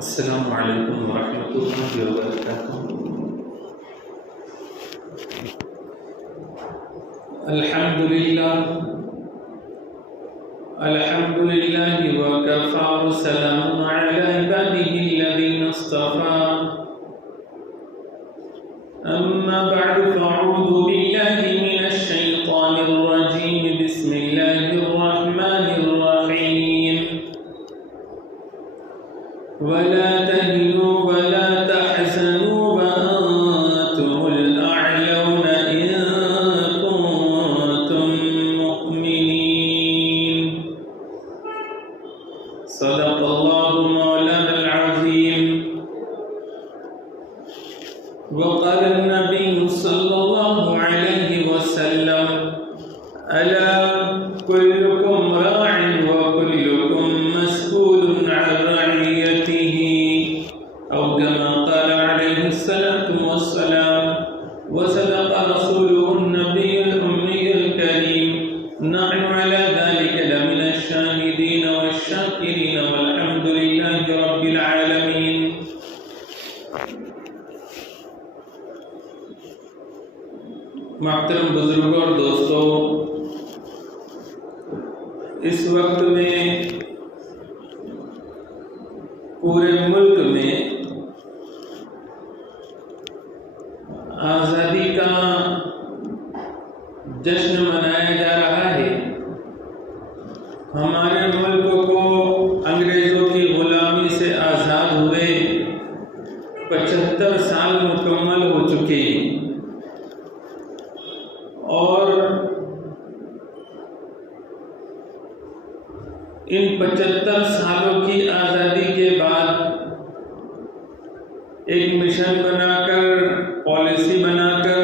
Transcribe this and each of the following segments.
السلام علیکم ورحمۃ اللہ وبرکاتہ۔ الحمدللہ وکفى وسلام علی عباده الذین اصطفى، اما بعد فاعوذ باللہ من الشیطان الرجیم، بسم اللہ الرحمن الرحیم۔ ولا تهنوا ولا تحزنوا وأنتم الأعلون إن كنتم مؤمنين، صدق الله مولانا العظيم۔ وقال النبي صلى الله عليه وسلم: ألا كلكم راع وكلكم مسؤول عن رعيته، أو كما قال عليه الصلاة والسلام۔ وصدق رسوله النبي الأمي الكريم، نحن على ذلك لمن الشاهدين والشاكرين، والحمد لله رب العالمين۔ محترم بزرگوں اور دوستوں، اس وقت میں پورے ملک میں آزادی کا جشن منایا جا رہا ہے۔ ہمارے ملک کو انگریزوں کی غلامی سے آزاد ہوئے 75 سال مکمل ہو چکے، اور ان 75 سالوں کی آزادی کے بعد ایک مشن بنا کر، پالیسی بنا کر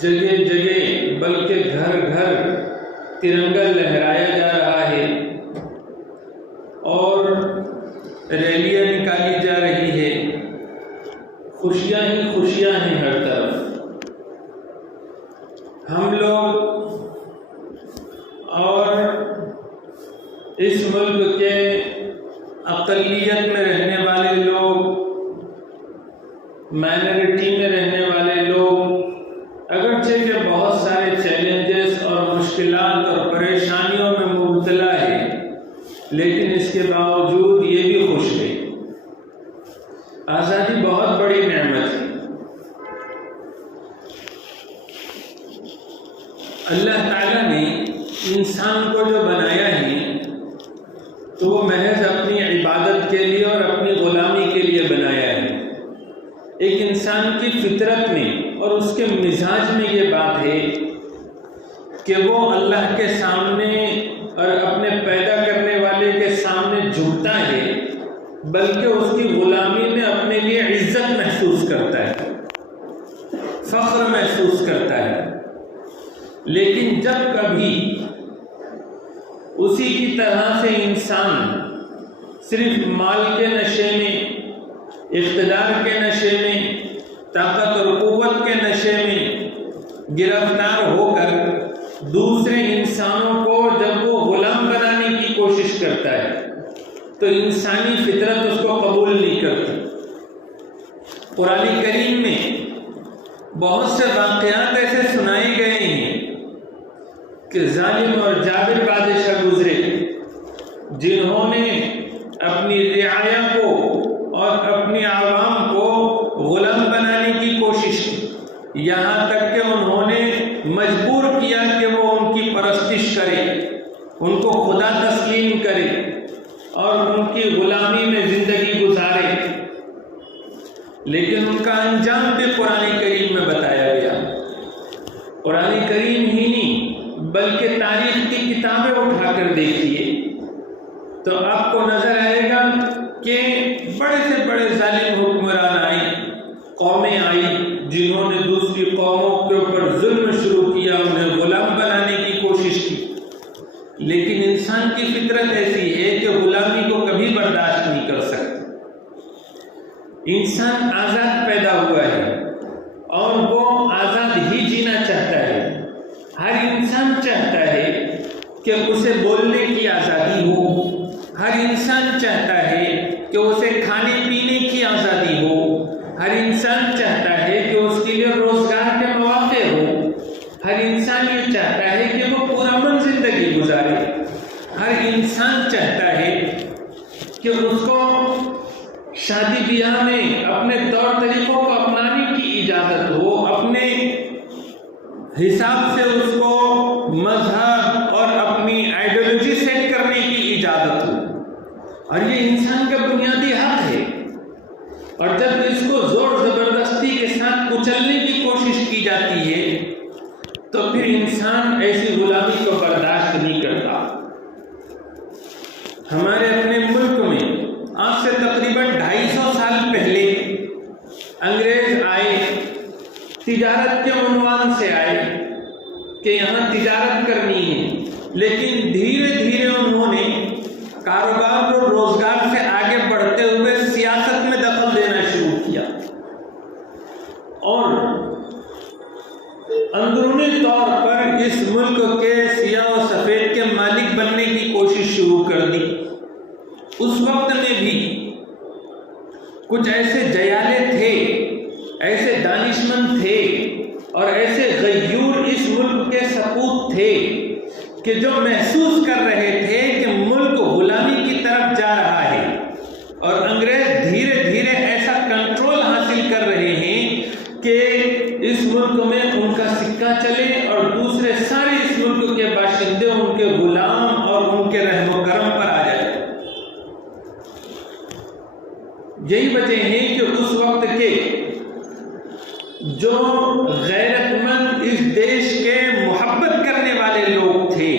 جگہ جگہ بلکہ گھر گھر ترنگا لہرایا جا رہا ہے، اور ریلیاں نکالی جا رہی ہے۔ خوشیاں ہی خوشیاں ہیں ہر طرف۔ ہم لوگ اور اس ملک کے اقلیت میں رہنے والے لوگ، مائنورٹی میں رہنے والے لوگ، اگرچہ کہ بہت سارے چیلنجز اور مشکلات اور پریشانیوں میں مبتلا ہے، لیکن اس کے باوجود یہ بھی خوش ہے۔ آزادی بہت بڑی نعمت ہے۔ اللہ تعالیٰ نے انسان کو جو بنایا ہے تو وہ محض اپنی عبادت کے لیے اور اپنی غلامی کے لیے بنایا ہے۔ ایک انسان کی فطرت میں اور اس کے مزاج میں یہ بات ہے کہ وہ اللہ کے سامنے اور اپنے پیدا کرنے والے کے سامنے جھکتا ہے، بلکہ اس کی غلامی میں اپنے لیے عزت محسوس کرتا ہے، فخر محسوس کرتا ہے۔ لیکن جب کبھی اسی کی طرح سے انسان صرف مال کے نشے میں، اقتدار کے نشے میں، طاقت اور قوت کے نشے میں گرفتار ہو کر دوسرے انسانوں کو جب وہ غلام بنانے کی کوشش کرتا ہے تو انسانی فطرت اس کو قبول نہیں کرتی۔ قرآن کریم میں بہت سے واقعات ایسے سنائے گئے ہیں کہ ظالم اور جابر بادشاہ گزرے، جنہوں نے اپنی رعایا کو اور اپنی عوام کو غلام بنانے کی کوشش کی، یہاں تک کہ انہوں نے مجبور کیا کہ وہ ان کی پرستش کرے، ان کو خدا تسلیم کرے اور ان کی غلامی میں زندگی گزارے۔ لیکن ان کا انجام بھی قرآن کریم میں بتایا گیا۔ قرآن کریم ہی نہیں بلکہ تاریخ کی کتابیں اٹھا کر دیکھیے تو آپ کو نظر آئے گا کہ بڑے سے بڑے ظالم حکمران آئے، قومیں آئی جنہوں نے دوسری قوموں کے اوپر ظلم شروع کیا، انہیں غلام بنانے کی کوشش کی۔ لیکن انسان کی فطرت ایسی ہے کہ غلامی کو کبھی برداشت نہیں کر سکتا۔ انسان آزاد پیدا ہوا ہے اور وہ آزاد ہی جینا چاہتا ہے۔ ہر انسان چاہتا ہے کہ اسے بولنے کی آزادی ہو، ہر انسان چاہتا ہے کہ وہ کہ اس کو شادی بیاہ میں اپنے طور طریقوں کو اپنانے کی اجازت ہو، اپنے حساب سے اس کو مذہب اور اپنی آئیڈیالوجی سیٹ کرنے کی اجازت ہو، اور یہ انسان کا بنیادی حق ہے۔ اور جب اس کو زور زبردستی کے ساتھ کچلنے کی کوشش کی جاتی ہے تو پھر انسان ایسی غلامی کو برداشت نہیں کرتا۔ ہمارے اپنے ملک میں آج سے تقریباً 250 سال پہلے انگریز آئے، تجارت کے عنوان سے آئے کہ یہاں تجارت کرنی ہے، لیکن دھیرے دھیرے انہوں نے کاروبار اور روزگار سے آگے بڑھتے ہوئے سیاست میں دخل دینا شروع کیا، اور اندرونی طور پر اس ملک کے سیاہ و سفید کے مالک بننے کی کوشش شروع کر دی۔ اس وقت میں بھی کچھ ایسے جیالے تھے، ایسے دانشمند تھے اور ایسے غیور اس ملک کے سپوت تھے کہ جو محسوس کر رہے تھے کہ ملک غلامی کی طرف جا رہا ہے، اور انگریز دھیرے دھیرے ایسا کنٹرول حاصل کر رہے ہیں کہ اس ملک میں ان کا سکہ چلے اور دوسرے سارے اس ملک کے باشندے ان کے غلام اور ان کے رحم و کرم پر آ جائے۔ یہی وجہ ہے کہ اس وقت کے جو غیرت مند اس دیش کے محبت کرنے والے لوگ تھے،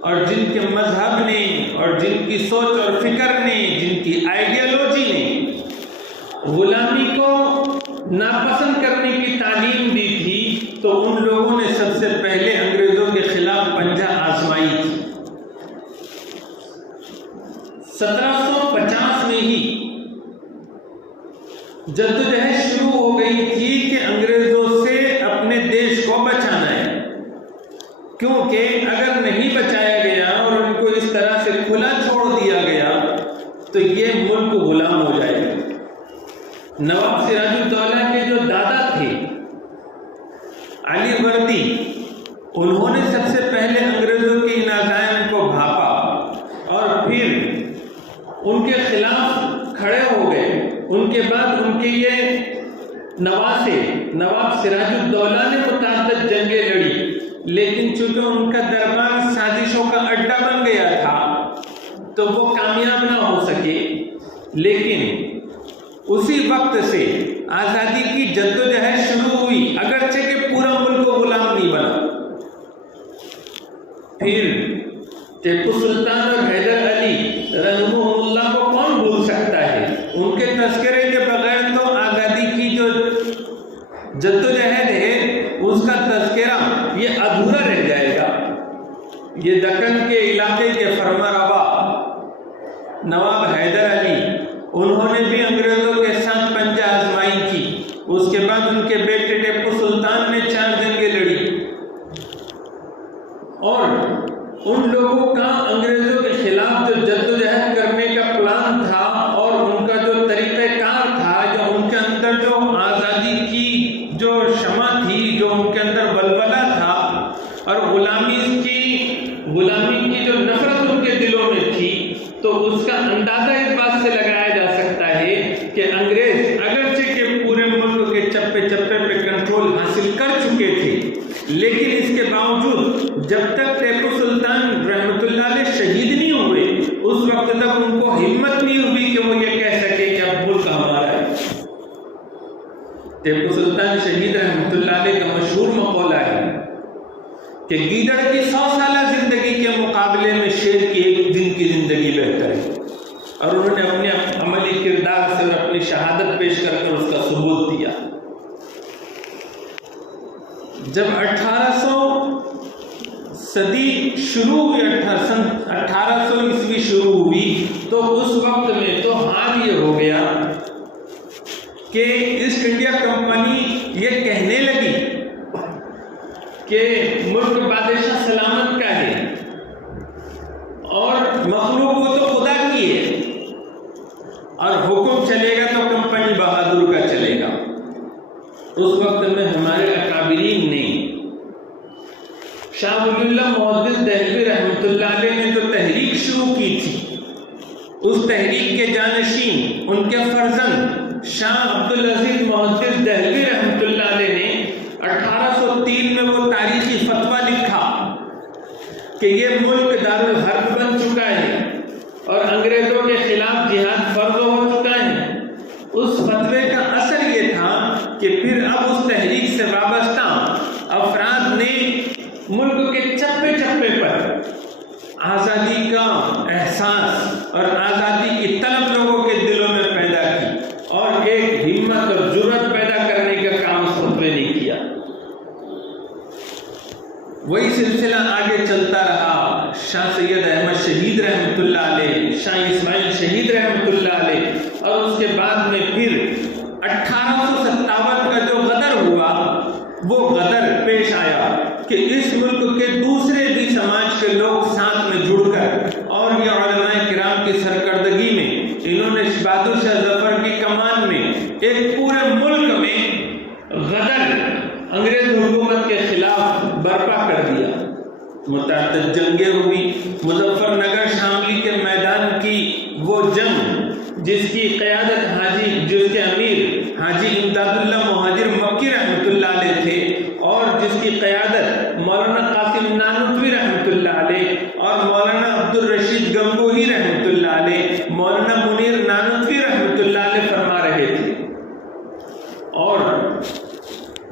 اور جن کے مذہب نے اور جن کی سوچ اور فکر نے، جن کی آئیڈیالوجی نے غلامی کو ناپسند کرنے کی تعلیم دی تھی، تو ان لوگوں نے سب سے پہلے انگریزوں کے خلاف پنجہ آزمائی تھی۔ 1750 میں ہی جدوجہد شروع ہو گئی تھی کہ انگریزوں سے اپنے دیش کو بچانا ہے، کیونکہ اگر نہیں بچایا گیا اور ان کو اس طرح سے کھلا چھوڑ دیا گیا تو یہ ملک غلام ہو جائے گا۔ نواب سراج الدولہ کے جو دادا تھے علی وردی، انہوں نے سب سے پہلے انگریزوں کے ان عزائم کو بھاپا اور پھر ان کے خلاف کھڑے ہو گئے۔ ان کے بعد ان کے یہ نواسے نواب سراج الدولہ نے متعدد جنگیں لڑی، لیکن چونکہ ان کا دربار سازشوں کا اڈا بن گیا تھا تو وہ کامیاب نہ ہو سکے۔ لیکن اسی وقت سے آزادی کی جدوجہد شروع ہوئی، اگرچہ کہ پورا ملک غلام نہیں بنا۔ پھر ٹیپو سلطان اور حیدر علی رحمہ اللہ کو کون بھول سکتا ہے؟ ان کے تذکرے کے بغیر تو آزادی کی جو جدوجہد ہے اس کا تذکرہ یہ ادھورا رہ جائے گا۔ یہ دکن کے علاقے کے فرما روا نواب حیدر علی، انہوں نے بھی انگریزوں کے ساتھ پنجہ آزمائی کی۔ اس کے بعد ان کے بیٹے ٹیپو سلطان نے 4 جنگیں لڑی، اور ان لوگوں کا انگریزوں کے خلاف جو جدوجہد کرنے کا پلان تھا اور ان کا جو طریقہ کار تھا، جو ان کے اندر جو آزادی کی جو شمع تھی، جو ان کے اندر ولولہ تھا، اور غلامی کی جو نفرت ان کے دلوں میں تھی، تو اس کا اندازہ اس بات سے لگایا جا سکتا ہے کہ انگریز اگرچہ کہ پورے ملک کے چپے چپے پہ کنٹرول حاصل کر چکے تھے، لیکن اس کے باوجود جب تک ٹیپو سلطان رحمۃ اللہ علیہ شہید نہیں ہوئے، اس وقت تک ان کو ہمت نہیں ہوئی کہ وہ یہ کہہ سکے کہ اب ملک ہمارا ہے۔ ٹیپو سلطان شہید رحمۃ اللہ علیہ کا مشہور مقولہ ہے کہ گیدڑ کی 100 سالہ زندگی کے مقابلے میں شیر کی 1 دن کی زندگی بہتر ہے، اور انہوں نے اپنے عملی کردار سے اور اپنی شہادت پیش کر کر اس کا ثبوت دیا۔ جب 1800 صدی شروع ہوئی، 1800 عیسوی شروع ہوئی، تو اس وقت میں تو حال یہ ہو گیا کہ ایسٹ انڈیا کمپنی یہ کہنے لگی کہ ملک بادشاہ سلامت کا ہے اور مخلوق وہ تو خدا کی ہے، اور حکم چلے گا تو کمپنی بہادر کا چلے گا۔ اس وقت میں ہمارے اکابرین نے، شاہ ولی اللہ محدث دہلوی رحمۃ اللہ علیہ نے جو تحریک شروع کی تھی، اس تحریک تحریک کے جانشین ان کے فرزند شاہ عبدالعزیز محدث دہلوی رحمۃ اللہ علیہ نے 1803 میں وہ تاریخی فتویٰ لکھا کہ یہ ملک دارالحرب بن چکا ہے اور انگریزوں کے خلاف جہاد فرض ہو چکا ہے۔ اس فتوے کا اثر یہ تھا کہ پھر اب اس تحریک سے وابستہ افراد نے ملک کے چپے چپے پر آزادی کا احساس اور آزادی کی طلب لوگوں کے دلوں میں پیدا کی اور ایک ہمت اور جرأت پیدا کرنے کا کام اس فتوے نے کیا۔ وہی سلسلہ آگے چلتا رہا۔ شاہ سید احمد شہید رحمۃ اللہ علیہ، شاہ اسماعیل شہید رحمۃ اللہ علیہ، اور اس کے بعد میں پھر 1857 کا جو غدر ہوا وہ غدر پیش آیا کہ اس ملک کے دوسرے بھی سماج کے لوگ ساتھ میں جڑ کر اور یہ علماء کرام کی سرکردگی میں انہوں نے بہادر شاہ ظفر کی کمان میں ایک پورے ملک میں غدر انگریز حکومت کے خلاف برپا کر دیا۔ متعدد جنگیں ہوئی۔ مظفر نگر شاملی کے میدان کی وہ جنگ جس کی قیادت جس کے امیر حاجی امداد اللہ مہاجر مکی رحمۃ اللہ علیہ تھے اور جس کی قیادت مولانا قاسم نانوتوی رحمۃ اللہ علیہ اور مولانا عبدالرشید گنگوہی رحمۃ اللہ علیہ، مولانا منیر نانوتوی رحمۃ اللہ علیہ فرما رہے تھے۔ اور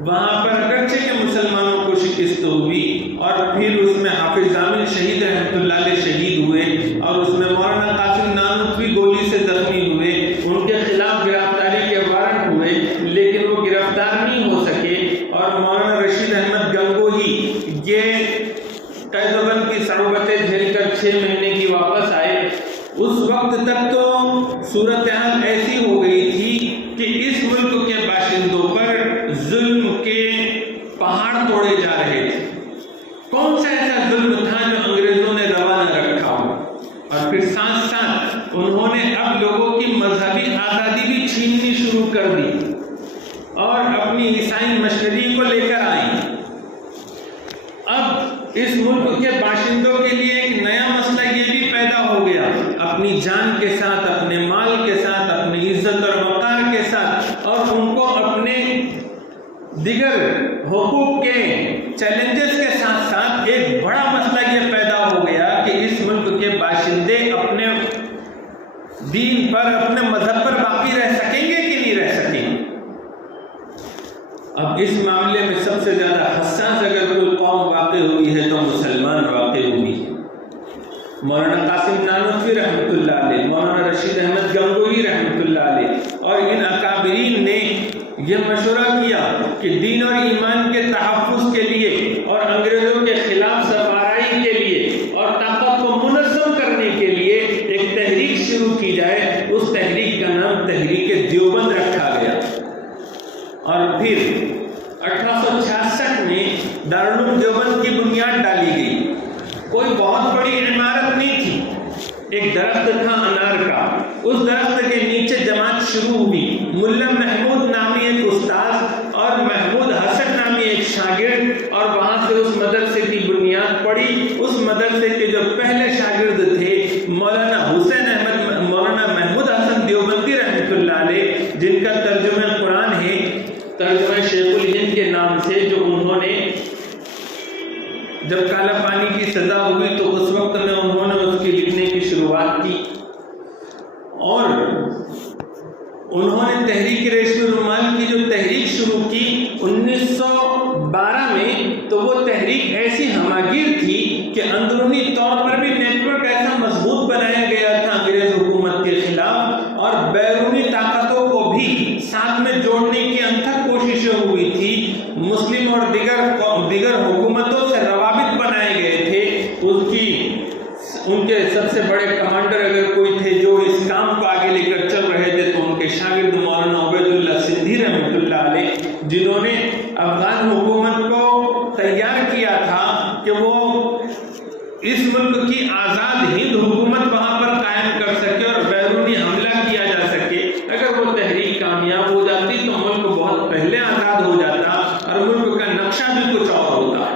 وہاں پر اگرچہ کہ مسلمانوں کو شکست ہوئی اور پھر اس میں حافظ ضامن شہید رحمۃ اللہ علیہ شہید ہوئے اور اس میں مولانا قاسم نانوتوی گولی سے زخمی ہوئے، ان کے خلاف گرفتاری کے وارنٹ ہوئے لیکن وہ گرفتار نہیں ہو سکے، اور مولانا رشید احمد گنگوہی یہ قید و بند کی صعوبتیں جھیل کر 6 مہینے کی واپس آئے۔ اس وقت تک تو صورتحال ایسی ہو گئی تھی کہ اس ملک کے باشندوں پر ظلم کے پہاڑ توڑے جا رہے تھے۔ کون سا ایسا ظلم تھا جو انگریزوں نے روا نہ رکھا ہو؟ اور پھر ساتھ ساتھ انہوں نے اب لوگوں کی مذہبی آزادی بھی چھیننی شروع کر دی اور اپنی عیسائی مشنری کو لے کر آئی۔ اب اس ملک کے باشندوں کے لیے ایک نیا مسئلہ یہ بھی پیدا ہو گیا، اپنی جان کے ساتھ، اپنے مال کے ساتھ، اپنی عزت اور وقار کے ساتھ، اور ان کو اپنے دیگر حقوق کے چیلنجز کے ساتھ ساتھ ایک بڑا مسئلہ یہ پیدا ہو گیا کہ اس ملک کے باشندے اپنے دین پر، اپنے مذہب پر باقی رہ سکیں گے کہ نہیں رہ سکیں گے۔ اب اس معاملے میں سب سے زیادہ حساس اگر کوئی قوم واقع ہوئی ہے تو مسلمان واقع ہوئی ہے۔ مولانا قاسم نانوتوی رحمۃ اللہ علیہ، مولانا رشید احمد گنگوہی رحمۃ اللہ علیہ اور ان اکابرین نے یہ مشورہ کیا کہ دین اور ایمان کے تحفظ کے لیے اور انگریزوں کے خلاف سربراہی کے لیے اور طاقت کو منظم کرنے کے لیے ایک تحریک شروع کی جائے۔ اس تحریک کا نام تحریک دیوبند رکھا گیا، اور پھر 1866 میں دارالعلوم دیوبند کی بنیاد ڈالی گئی۔ کوئی بہت بڑی عمارت نہیں تھی، ایک درخت تھا انار کا، اس درخت کے نیچے جماعت شروع ہوئی۔ ملا محمود نامی ایک استاد اور محمود حسن نامی ایک شاگرد، اور وہاں سے اس مدرسے کی بنیاد پڑی۔ اس مدرسے کے جو پہلے شاگرد تھے مولانا حسین احمد، مولانا محمود حسن دیوبندی رحمۃ اللہ علیہ، جن کا ترجمہ قرآن ہے ترجمہ شیخ الہند کے نام سے، جو انہوں نے جب کالا پانی کی سزا ہوئی تو اس وقت میں انہوں نے اس کی لکھنے کی شروعات کی، اور انہوں نے تحریک ریشمی رومال کی جو تحریک شروع کی 1912 میں، تو وہ تحریک ایسی ہماگیر تھی کہ اندرونی طور پر بھی نیٹ ورک ایسا مضبوط بنایا گیا تھا انگریز حکومت کے خلاف، اور بیرونی طاقتوں کو بھی ساتھ میں جوڑنے کی انتھک کوششیں ہوئی تھی۔ مسلم اور دیگر حکومتوں سے روابط بنائے گئے تھے۔ ان کے سب سے بڑے کمانڈر اگر کوئی تھے جو اس کام کو آگے لے کر چل رہے تھے تو ان کے شاگرد مولانا عبید اللہ سندھی رحمۃ اللہ علیہ، جنہوں نے افغان حکومت کو تیار کیا تھا کہ وہ اس ملک کی آزاد ہند حکومت وہاں پر قائم کر سکے اور بیرونی حملہ کیا جا سکے۔ اگر وہ تحریک کامیاب ہو جاتی تو ملک بہت پہلے آزاد ہو جاتا اور ملک کا نقشہ بھی کچھ اور ہوتا۔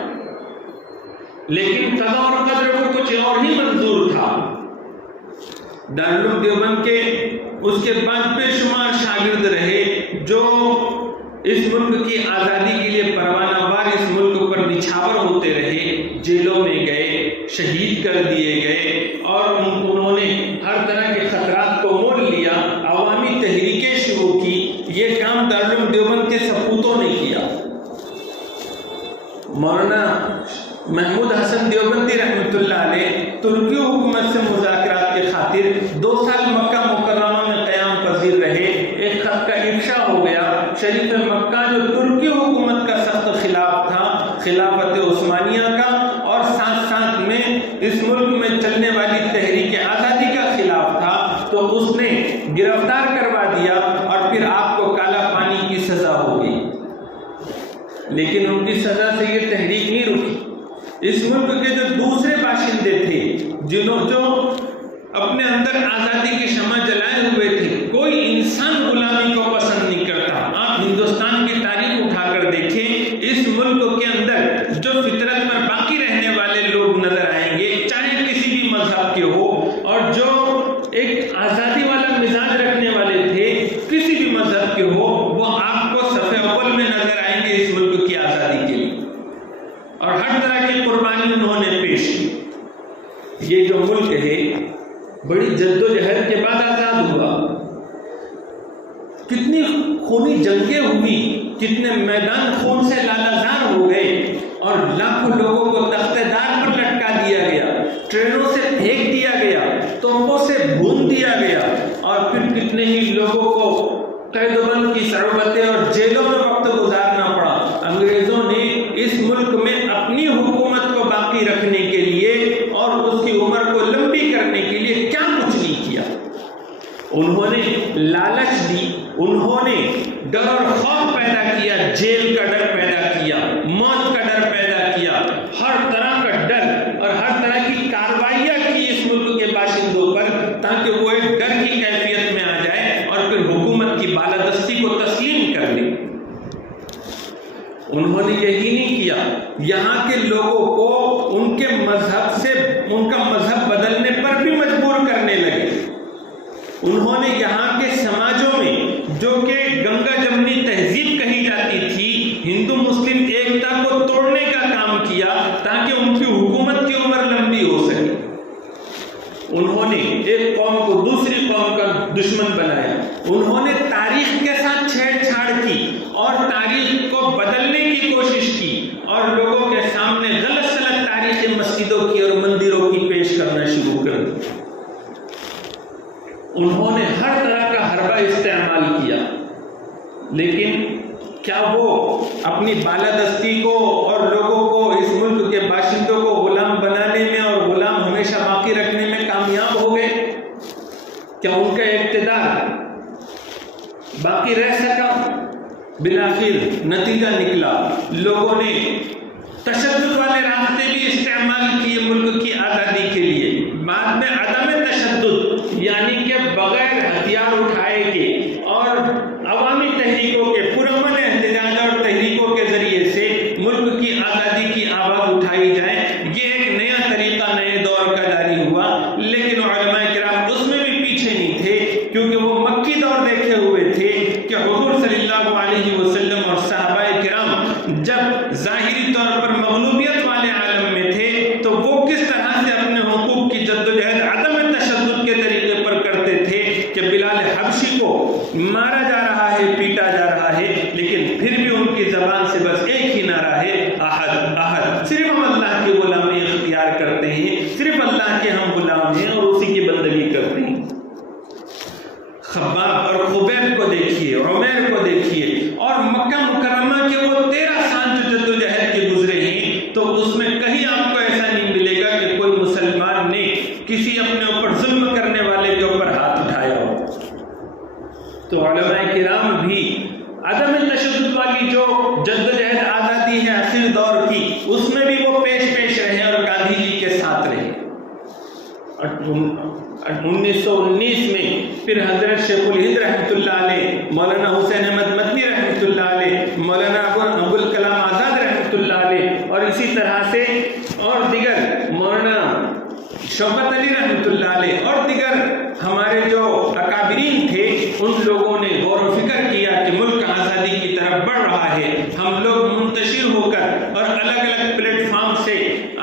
اس کے بعد بے شمار شاگرد رہے جو اس ملک کی آزادی کے لیے پروانہ وار اس ملک پر نچھاور ہوتے رہے، جیلوں میں گئے، شہید کر دیے گئے، اور انہوں نے ہر طرح کے خطرات کو مول لیا، عوامی تحریکیں شروع کی۔ یہ کام دارالعلوم دیوبند کے سپوتوں نے کیا۔ مولانا محمود حسن دیوبندی رحمۃ اللہ علیہ ترکی حکومت سے مذاکرات کے خاطر 2 سال مکہ مکرمہ میں قیام پذیر رہے۔ ایک خط کا افشا ہو گیا، شریف مکہ جو ترکی حکومت کا سخت خلاف تھا، خلافت عثمانیہ کا، اور ساتھ ساتھ میں اس ملک میں چلنے والی تحریک آزادی کا خلاف تھا، تو اس نے گرفتار کروا دیا اور پھر آپ کو کالا پانی کی سزا ہو گئی۔ لیکن ان کی سزا سے یہ تحریک نہیں رکی۔ اس ملک کے جو دوسرے باشندے تھے، جو اپنے اندر آزادی کی شمع جلائے ہوئے تھے، کوئی انسان غلامی کو پسند نہیں کرتا۔ آپ ہندوستان کی تاریخ اٹھا کر دیکھیں، اس ملک کے اندر جو فطرت پر باقی رہنے والے لوگ نظر آئیں گے، چاہے کسی بھی مذہب کے ہو، اور جو ایک آزادی والا مزاج رکھنے والے تھے، کسی بھی مذہب کے ہو، وہ آپ کو صف اول میں نظر آئیں گے اس ملک کی آزادی کے لیے، اور ہر طرح کی قربانی انہوں نے پیش کی۔ یہ جو ملک ہے بڑی جدوجہد کے بعد آزاد ہوا، کتنی خونی جنگیں ہوئی، کتنے میدان خون سے لالہزار ہو گئے، اور لاکھوں لوگوں کو تختے دار پر لٹکا دیا گیا، ٹرینوں سے پھینک دیا گیا، توپوں سے بھون دیا گیا، اور پھر کتنے ہی لوگوں کو قید و بند کی صعوبتیں اور جیلوں میں وقت گزارنا پڑا۔ انگریزوں نے اس ملک میں اپنی حکومت کو باقی رکھنے کے لیے اور اس کی عمر کو لمبی کرنے کے لیے کیا کچھ نہیں کیا۔ انہوں نے لالچ دی، انہوں نے ڈر اور خوف پیدا کیا، جیل کا ڈر پیدا کیا، موت کا ڈر پیدا کیا، ہر طرح کا ڈر اور ہر طرح کی کارروائیاں کی اس ملک کے باشندوں پر، تاکہ وہ ایک ڈر کی کیفیت میں آ جائے اور پھر حکومت کی بالادستی کو تسلیم کر لے۔ انہوں نے یہی نہیں کیا، یہاں کے لوگوں کو ان کے مذہب سے، ان کا مذہب بدلنے پر بھی مجبور کرنے لگے۔ انہوں نے یہاں کے سماجوں میں جو کہ گنگا جمنی تہذیب کہی جاتی تھی، ہندو مسلم ایکتا کو توڑنے کا کام کیا تاکہ ان کی حکومت کی عمر لمبی ہو سکے۔ انہوں نے ایک قوم کو دوسری قوم کا دشمن بنایا، انہوں نے تاریخ کے ساتھ چھیڑ چھاڑ کی اور تاریخ کو بدلنے کی کوشش کی، اور لوگوں کے سامنے غلط سلط تاریخ مسجدوں کی اور مندروں کی پیش کرنا شروع کر دی۔ انہوں نے ہر طرح کا حربہ استعمال کیا، لیکن کیا وہ اپنی بالادستی کو اور لوگوں کو، اس ملک کے باشندوں کو غلام بنانے میں اور غلام ہمیشہ باقی رکھنے میں کامیاب ہو گئے؟ کیا ان کا اقتدار باقی رہ سکا؟ بالآخر نتیجہ نکلا، لوگوں نے تشدد والے راستے بھی استعمال کیے ملک کی آزادی کے لیے، بعد میں عدم تشدد یعنی کہ بغیر ہتھیار اٹھائے کے اور عوامی تحریکوں کے، پرامن احتجاج اور تحریکوں کے ذریعے سے ملک کی آزادی کی آواز اٹھائی جائے، یہ ایک نیا طریقہ نئے دور کا جاری ہوا۔ لیکن علماء کرام اس میں بھی پیچھے نہیں تھے، کیونکہ وہ مکی دور دیکھے ہوئے تھے کہ حضور صلی اللہ علیہ وسلم اور صحابہ کرام جب ظاہری طور پر مغلوبیت والے عالم میں تھے تو وہ کس طرح سے اپنے حقوق کی جدوجہد عدم تشدد کے طریقے پر کرتے تھے کہ بلال حبشی کو مارا جا رہا ہے، پیٹا جا رہا ہے، لیکن پھر بھی ان کی زبان سے بس ایک ہی نعرہ ہے، احد احد، صرف ہم اللہ کی غلامی اختیار کرتے ہیں، صرف اللہ کے ہم غلام ہیں اور اسی کی بندگی کرتے ہیں۔ خباب اور خبیب کو دیکھیے، عمیر کو دیکھیے، اور مکہ مکرمہ کے وہ 13 سال جو جدوجہد کے گزرے ہیں، تو اس میں کہیں آپ کو ایسا نہیں ملے گا کہ کوئی مسلمان نے کسی اپنے اوپر ظلم کرنے والے کے اوپر ہاتھ اٹھایا ہو۔ تو علماء کرام بھی عدم تشدد والی جو جدوجہد آزادی ہے آخر دور کی، اس میں بھی وہ پیش رہے اور گاندھی جی کے ساتھ رہے۔ 1919 میں پھر حضرت شیخ الہند رحمۃ اللہ علیہ، مولانا حسین احمد مدنی رحمۃ اللہ علیہ، مولانا ابوالکلام آزاد رحمۃ اللہ علیہ، اور اسی طرح سے اور دیگر مولانا شوکت علی رحمۃ اللہ علیہ اور دیگر ہمارے جو اکابرین تھے، ان لوگوں نے غور و فکر کیا کہ ملک آزادی کی طرف بڑھ رہا ہے، ہم لوگ منتشر ہو کر اور الگ الگ پلیٹ فارم سے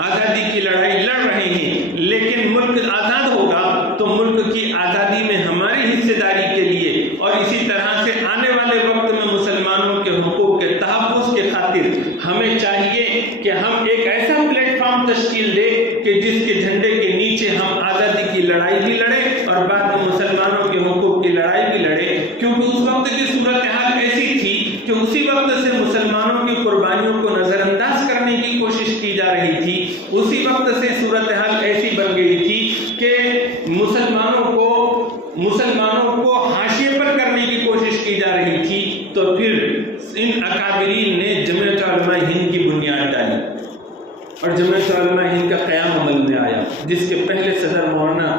آزادی کی لڑائی لڑ رہے ہیں، لیکن ملک آزاد ہوگا تو ملک کی آزادی میں ہماری حصہ داری کے لیے اور اسی طرح سے آنے والے وقت میں مسلمانوں کے حقوق کے تحفظ کے خاطر ہمیں چاہیے کہ ہم ایک ایسا پلیٹ فارم تشکیل دیں کہ جس کے جھنڈے کے نیچے ہم آزادی کی لڑائی بھی لڑیں اور بعد میں مسلمانوں کے حقوق کی لڑائی بھی لڑیں، کیونکہ اس وقت کی صورتحال ایسی تھی کہ اسی وقت سے مسلمانوں کی قربانیوں کو نظر انداز کرنے کی کوشش کی جا رہی تھی، اسی وقت سے صورتحال ایسی بن گئی تھی کہ مسلمانوں کو حاشیے پر کرنے کی کوشش کی جا رہی تھی۔ تو پھر ان اکابرین نے جمعیت علماء ہند کی بنیاد ڈالی اور جمعیت علماء ہند کا قیام عمل میں آیا، جس کے پہلے صدر مولانا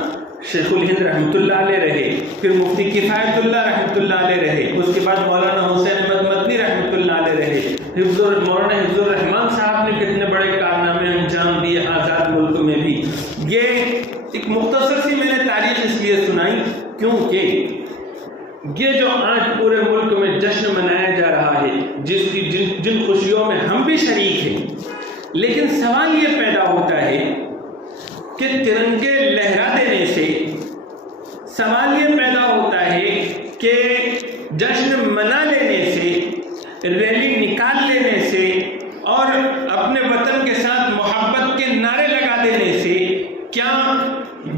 شیخ الہند رحمۃ اللہ علیہ رہے، پھر مفتی کفایت اللہ رحمۃ اللہ علیہ رہے، اس کے بعد مولانا حسین احمد مدنی رحمۃ اللہ علیہ رہے، مولانا حفظ الرحمان صاحب نے کتنے بڑے کارنامے انجام دیے آزاد ملک میں بھی۔ یہ ایک مختصر سی میں نے تاریخ اس لیے سنائی کیونکہ یہ جو آج پورے ملک میں جشن منایا جا رہا ہے، جن خوشیوں میں ہم بھی شریک ہیں، لیکن سوال یہ پیدا ہوتا ہے کہ ترنگے لہرا دینے سے، سوال یہ پیدا ہوتا ہے کہ جشن منا لینے سے، ریلی نکال لینے سے اور اپنے وطن کے ساتھ محبت کے نعرے لگا دینے سے کیا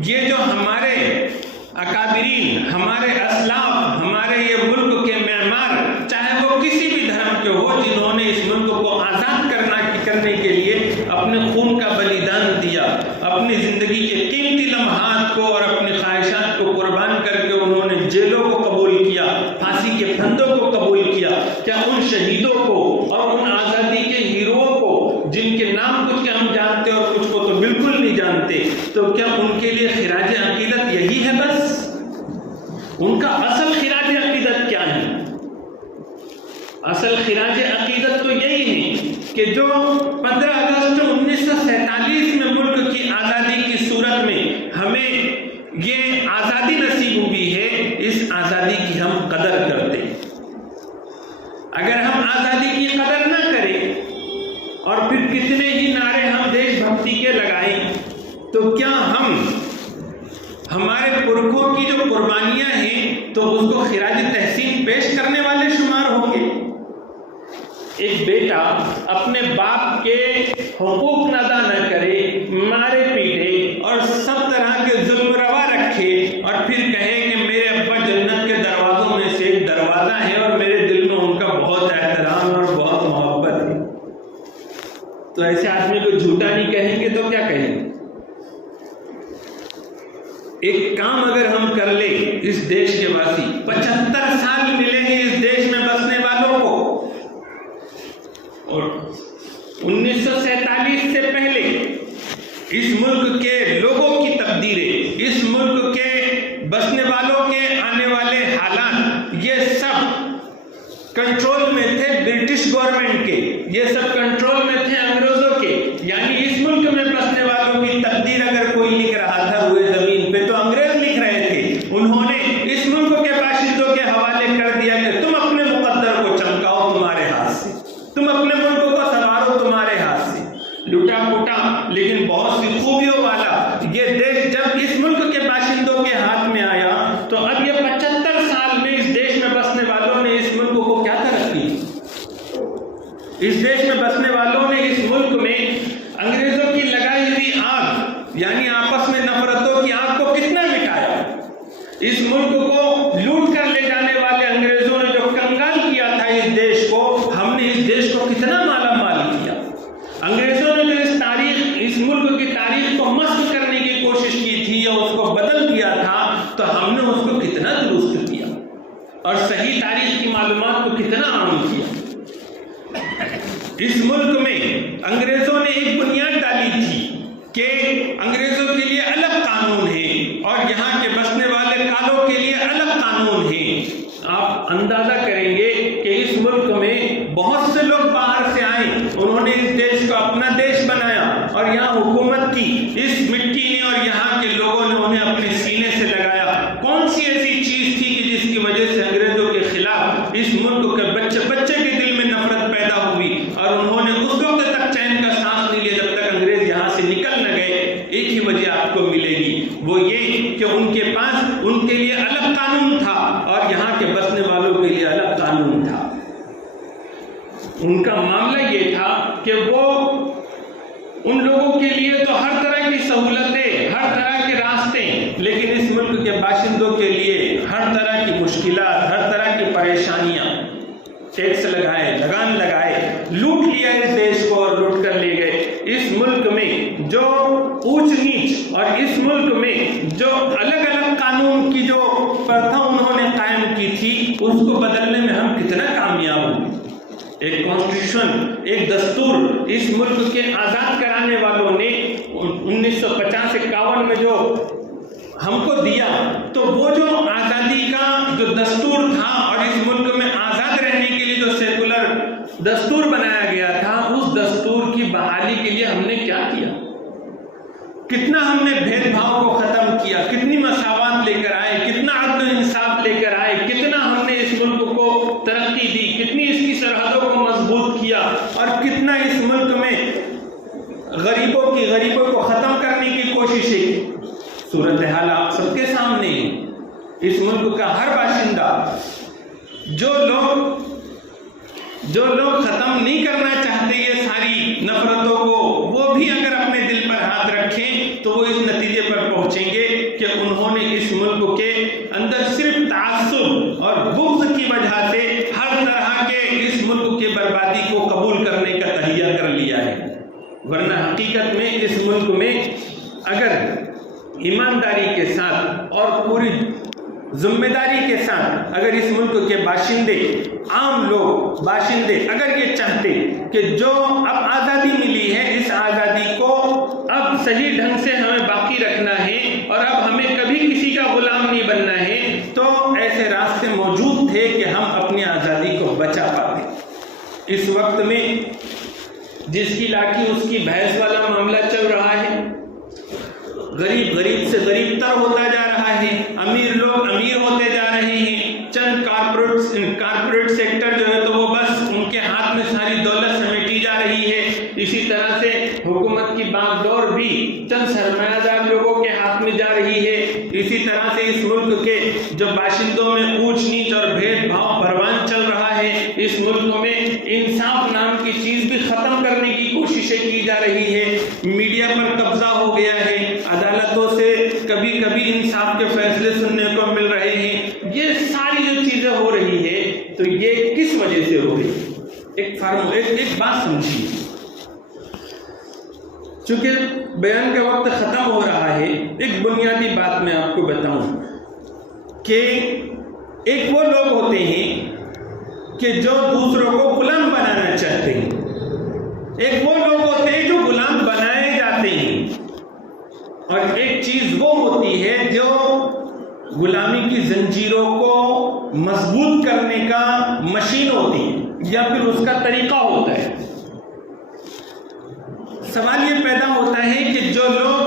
یہ جو ہمارے اکابرین، ہمارے اسلاف، ہمارے یہ ملک کے معمار، چاہے وہ کسی بھی دھرم کے ہو، جنہوں نے اس ملک کو آزاد کرنے کے لیے اپنے خون کا بلیدان دیا، اپنی زندگی کے قیمتی لمحات کو اور اپنی خواہشات کو قربان کر کے انہوں نے جیلوں کو قبول کیا، پھانسی کے پھندوں کو قبول کیا، کیا ان شہیدوں کو اور ان آزادی کے ہیروؤں کو، جن کے نام کچھ کے ہم جانتے اور کچھ کو تو بالکل نہیں جانتے، تو کیا ان کے لیے خراج عقیدت یہی ہے بس؟ ان کا اصل خراج عقیدت کیا ہے؟ اصل خراج عقیدت تو یہی ہے کہ جو 15 اگست 1947 میں ملک کی آزادی کی صورت میں ہمیں یہ آزادی نصیب ہوئی ہے، اس آزادی کی ہم قدر کرتے ہیں۔ اگر ہم آزادی کی قدر نہ کریں اور پھر کتنے ہی نعرے ہم دیش بھکتی کے لگائیں تو کیا ہم ہمارے پرکھوں کی جو قربانیاں ہیں تو اس کو خراج تحسین پیش کرنے والے شمار ہوں گے؟ ایک بیٹا اپنے باپ کے حقوق ادا نہ کرے، مارے پیٹے اور سب طرح کے ظلم روا رکھے اور پھر کہے کہ میرے ابا جنت کے دروازوں میں سے ایک دروازہ ہے اور میرے دل میں ان کا بہت احترام اور بہت محبت ہے، تو ایسے آدمی کو جھوٹا نہیں کہیں گے تو کیا کہیں گے؟ ایک کام اگر ہم کر لیں اس دیش کے واسی، 75 سال ملیں گے اس دیش میں بسنے والوں کو، اور 1947 سے پہلے اس ملک کے لوگوں کی تقدیریں، اس ملک کے بسنے والوں کے آنے والے حالات، یہ سب کنٹرول میں تھے برٹش گورنمنٹ کے، یہ سب کنٹرول میں تھے انگریزوں کے، یعنی اس ملک میں بسنے والوں کی تقدیر اگر کوئی لکھ رہا تھا ہوئے زمین پہ تو انگریز لکھ رہے تھے۔ انہوں نے اس ملک کے باشندوں کے حوالے کر دیا کہ تم اپنے مقدر کو چمکاؤ تمہارے ہاتھ سے، تم اپنے ملک کو سنوارو تمہارے ہاتھ سے۔ لٹا پٹا لیکن بہت سی خوبیوں والا یہ دیش جب اس ملک کے باشندوں کے ہاتھ میں آیا تو اب یہ 75 سال میں اس دیش میں بسنے والوں نے اس ملک کو کیا ترقی، اس دیش میں بسنے والوں نے اس ملک میں انگریزوں کی لگائی ہوئی آگ یعنی آپس میں نفرتوں کی آگ کو کتنا مٹایا، اس ملک کو لوٹ کر لے جانے والے انگریزوں نے جو کنگال کیا تھا اس دیش کو، ہم نے اس دیش کو کتنا مالا مال کیا، انگریزوں نے جو اس ملک کی تاریخ کو مسخ کرنے کی کوشش کی تھی یا اس کو بدل دیا تھا تو ہم نے اس کو کتنا درست کیا اور صحیح تاریخ کی معلومات کو کتنا عام کیا۔ اس ملک میں انگریزوں نے ایک بنیاد ڈالی تھی کہ انگریزوں کے لیے الگ قانون ہے اور یہاں کے بسنے والے کالوں کے لیے الگ قانون ہے۔ آپ اندازہ کریں گے کہ اس ملک میں بہت سے لوگ باہر سے آئے، انہوں نے اس دیش کو اپنا دیش بنایا اور یہاں حکومت کی، اس مٹی نے اور یہاں کے لوگوں نے انہیں اپنے سینے سے لگایا۔ کون سی ایسی چیز تھی کہ جس کی وجہ سے مشکلات، ہر طرح کی پریشانیاں، ٹیکس لگائے، لگان لگائے، لوٹ لیا اس دیش کو اور لوٹ کر لے گئے۔ اس ملک میں جو اونچ نیچ اور اس ملک میں جو الگ الگ قانون کی جو پرتھا انہوں نے قائم کی تھی، اس کو بدلنے میں ہم کتنا کامیاب ہوئے۔ ایک کانسٹیٹیوشن، ایک دستور اس ملک کے آزاد کرانے والوں نے 1950-51 میں جو ہم کو دیا، تو وہ جو آزادی کا جو دستور تھا اور اس ملک میں آزاد رہنے کے لیے جو سیکولر دستور بنایا گیا تھا، اس دستور کی بحالی کے لیے ہم نے کیا کیا؟ کتنا ہم نے بھید بھاؤ کو ختم کیا، کتنی مساوات لے کر آئے، کتنا عدل و انصاف لے کر آئے، کتنا ہم نے اس ملک کو ترقی دی، کتنی اس کی سرحدوں کو مضبوط کیا، اور کتنا اس ملک میں غریبوں کو ختم کرنے کی کوششیں کی۔ صورتحال آپ سب کے سامنے ہے۔ اس ملک کا ہر باشندہ، جو لوگ ختم نہیں کرنا چاہتے یہ ساری نفرتوں کو، وہ بھی اگر اپنے دل پر ہاتھ رکھیں تو وہ اس نتیجے پر پہنچیں گے کہ انہوں نے اس ملک کے اندر صرف تعصب اور بغض کی وجہ سے ہر طرح کے اس ملک کی بربادی کو قبول کرنے کا تہیہ کر لیا ہے۔ ورنہ حقیقت میں اس ملک میں اگر ایمانداری کے ساتھ اور پوری ذمہ داری کے ساتھ اگر اس ملک کے باشندے، عام لوگ باشندے اگر یہ چاہتے کہ جو اب آزادی ملی ہے، اس آزادی کو اب صحیح ڈھنگ سے ہمیں باقی رکھنا ہے اور اب ہمیں کبھی کسی کا غلام نہیں بننا ہے، تو ایسے راستے موجود تھے کہ ہم اپنی آزادی کو بچا پاتے۔ اس وقت میں جس کی لاٹھی اس کی بھینس والا معاملہ چل رہا ہے، غریب سے غریب تر ہوتا جا رہا ہے، امیر لوگ امیر ہوتے جا رہے ہیں، چند کارپوریٹ سیکٹر جو ہے تو وہ بس ان کے ہاتھ میں ساری دولت سمیٹی جا رہی ہے۔ اسی طرح سے حکومت کی باغ ڈور بھی چند سرمایہ دار لوگوں کے ہاتھ میں جا رہی ہے۔ اسی طرح سے اس ملک کے جو باشندوں میں اونچ نیچ اور بھید بھاؤ پروان چل رہا ہے، اس ملک میں انصاف نام کی چیز بھی ختم کرنے کی کوششیں کی جا رہی ہے۔ میڈیا پر قبضہ ہو گیا ہے، عدالتوں سے کبھی کبھی انصاف کے فیصلے سننے کو مل رہے ہیں۔ یہ ساری جو چیزیں ہو رہی ہے تو یہ کس وجہ سے ہو رہی ہے؟ ایک بات سمجھیے، چونکہ بیان کا وقت ختم ہو رہا ہے، ایک بنیادی بات میں آپ کو بتاؤں کہ ایک وہ لوگ ہوتے ہیں کہ جو دوسروں کو غلام بنانا چاہتے ہیں، ایک وہ لوگ ہوتے ہیں جو غلام بنائے جاتے ہیں، اور ایک چیز وہ ہوتی ہے جو غلامی کی زنجیروں کو مضبوط کرنے کا مشین ہوتی ہے یا پھر اس کا طریقہ ہوتا ہے۔ سوال یہ پیدا ہوتا ہے کہ جو لوگ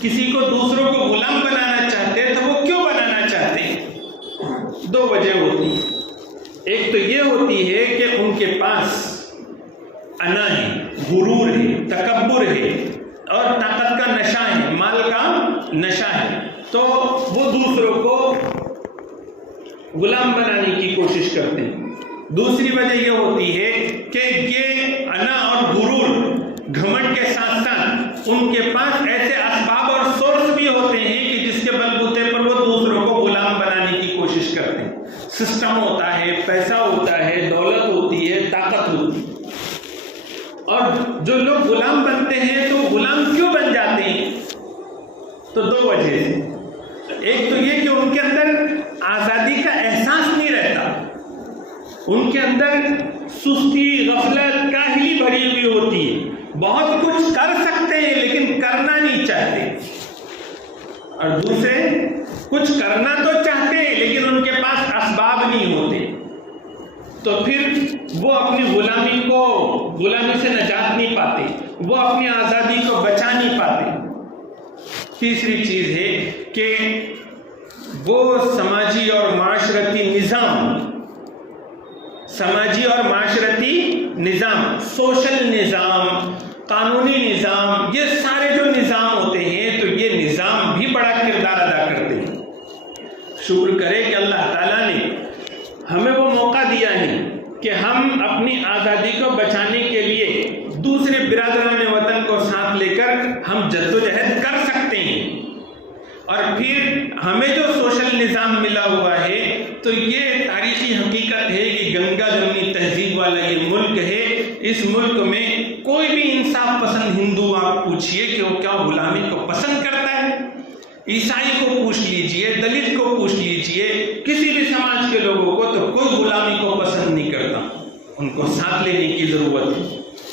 کسی کو دوسروں کو غلام بنانا چاہتے ہیں تو وہ کیوں بنانا چاہتے ہیں؟ دو وجہ ہوتی ہیں۔ ایک تو یہ ہوتی ہے کہ ان کے پاس انا ہے، غرور ہے، تکبر ہے اور طاقت کا نشہ ہے، مال کا نشہ ہے، تو وہ دوسروں کو غلام بنانے کی کوشش کرتے ہیں۔ دوسری وجہ یہ ہوتی ہے کہ یہ انا اور غرور، گھمنڈ کے ساتھ ساتھ ان کے پاس ایسے اسباب اور سورس بھی ہوتے ہیں کہ جس کے بلبوتے پر وہ دوسروں کو غلام بنانے کی کوشش کرتے ہیں۔ سسٹم ہوتا ہے، پیسہ ہوتا ہے، دولت ہوتی ہے، طاقت ہوتی ہے۔ اور جو لوگ غلام بنتے ہیں تو غلام کیوں بن جاتے ہیں؟ تو دو وجہ سے۔ ایک تو یہ کہ ان کے اندر آزادی کا احساس نہیں رہتا، ان کے اندر سستی، غفلت، کاہلی بھری ہوئی ہوتی ہے، بہت کچھ کر سکتے ہیں لیکن کرنا نہیں چاہتے، اور دوسرے کچھ کرنا تو چاہتے ہیں لیکن ان کے پاس اسباب نہیں ہوتے، تو پھر وہ اپنی غلامی سے نجات نہیں پاتے، وہ اپنی آزادی کو بچا نہیں پاتے۔ تیسری چیز ہے کہ وہ سماجی اور معاشرتی نظام، سوشل نظام، قانونی نظام، یہ سارے جو نظام ہوتے ہیں تو یہ نظام بھی بڑا کردار ادا کرتے ہیں۔ شکر کرے کہ اللہ تعالیٰ نے ہمیں وہ موقع دیا ہے کہ ہم اپنی آزادی کو بچانے کے لیے دوسرے برادران وطن کو ساتھ لے کر ہم جدوجہد کر سکتے ہیں، اور پھر ہمیں جو سوشل نظام ملا ہوا ہے تو یہ تاریخی حقیقت ہے کہ گنگا جمنی تہذیب والا یہ ملک ہے. اس ملک میں کوئی بھی انصاف پسند ہندو آپ پوچھئے کہ وہ کیا غلامی کو پسند کرتا ہے. عیسائی کو پوچھ لیجئے, دلت کو پوچھ لیجئے, کسی بھی سماج کے لوگوں کو, تو کوئی غلامی کو پسند نہیں کرتا. ان کو ساتھ لینے کی ضرورت ہے.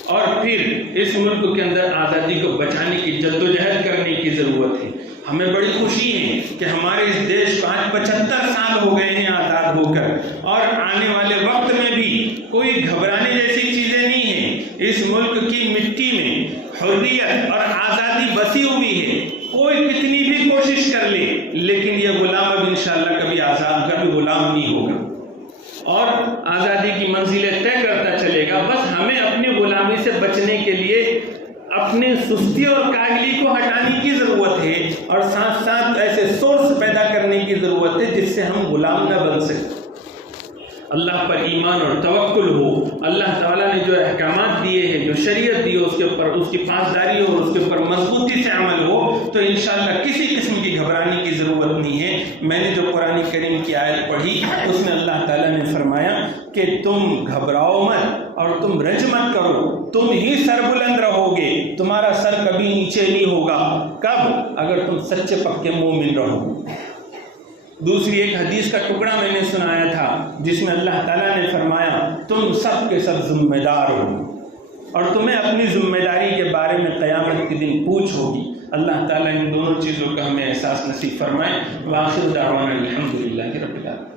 اور پھر اس ملک کے اندر آزادی کو بچانے کی جدوجہد کرنے کی ضرورت ہے. ہمیں بڑی خوشی ہے کہ ہمارے اس دیش کو آج 75 سال ہو گئے ہیں آزاد ہو کر, اور آنے والے وقت میں بھی کوئی گھبرانے جیسی چیزیں نہیں ہیں. اس ملک کی مٹی میں حریت اور آزادی بسی ہوئی ہے. کوئی کتنی بھی کوشش کر لے, لیکن یہ غلام اب انشاءاللہ کبھی آزاد, کبھی غلام نہیں ہوگا اور آزادی کی منزلیں طے کرتا چلے گا. بس ہمیں اپنی غلامی سے بچنے کے لیے اپنے سستی اور کاہلی کو ہٹانے کی ضرورت ہے, اور ساتھ ساتھ ایسے سورس پیدا کرنے کی ضرورت ہے جس سے ہم غلام نہ بن سکیں. اللہ پر ایمان اور توکل ہو. اللہ تعالیٰ نے جو احکامات دیے ہیں, جو شریعت دی ہے, اس کے اوپر اس کی پاسداری ہو اور اس کے اوپر مضبوطی سے عمل ہو, تو انشاءاللہ کسی قسم کی گھبرانے کی ضرورت نہیں ہے. میں نے جو قرآن کریم کی آیت پڑھی اس میں اللہ تعالیٰ نے فرمایا کہ تم گھبراؤ مت اور تم رنج مت کرو, تم ہی سر بلند رہو گے, تمہارا سر کبھی نیچے نہیں ہوگا. کب؟ اگر تم سچے پکے مومن رہو. دوسری ایک حدیث کا ٹکڑا میں نے سنایا تھا جس میں اللہ تعالیٰ نے فرمایا تم سب کے سب ذمہ دار ہو اور تمہیں اپنی ذمہ داری کے بارے میں قیامت کے دن پوچھ ہوگی. اللہ تعالیٰ ان دونوں چیزوں کا ہمیں احساس نصیب فرمائے. وآخر دعوانا الحمدللہ رب العالمین.